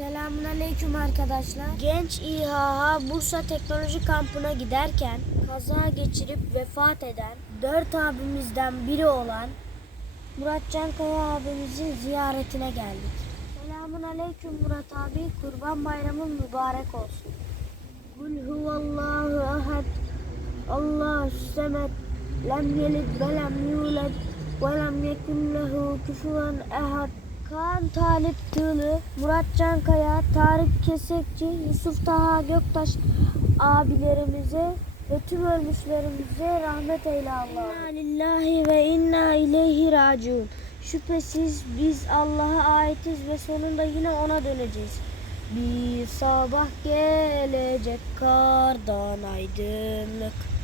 Selamünaleyküm arkadaşlar. Genç İHH Bursa Teknoloji Kampı'na giderken kaza geçirip vefat eden dört abimizden biri olan Muratcan Kaya abimizin ziyaretine geldik. Selamünaleyküm Murat abi. Kurban bayramın mübarek olsun. Kul huvallahu ahad. Allahu semed. Lem yelid ve lem yulad ve lem yekun lehu kufuven ehad. Kaan Talip Tığlı, Murat Cankaya, Tarık Kesekçi, Yusuf Taha Göktaş abilerimize ve tüm ölmüşlerimize rahmet eyle Allah'ım. İnna lillahi ve inna ileyhi raciun. Şüphesiz biz Allah'a aitiz ve sonunda yine ona döneceğiz. Bir sabah gelecek kardan aydınlık.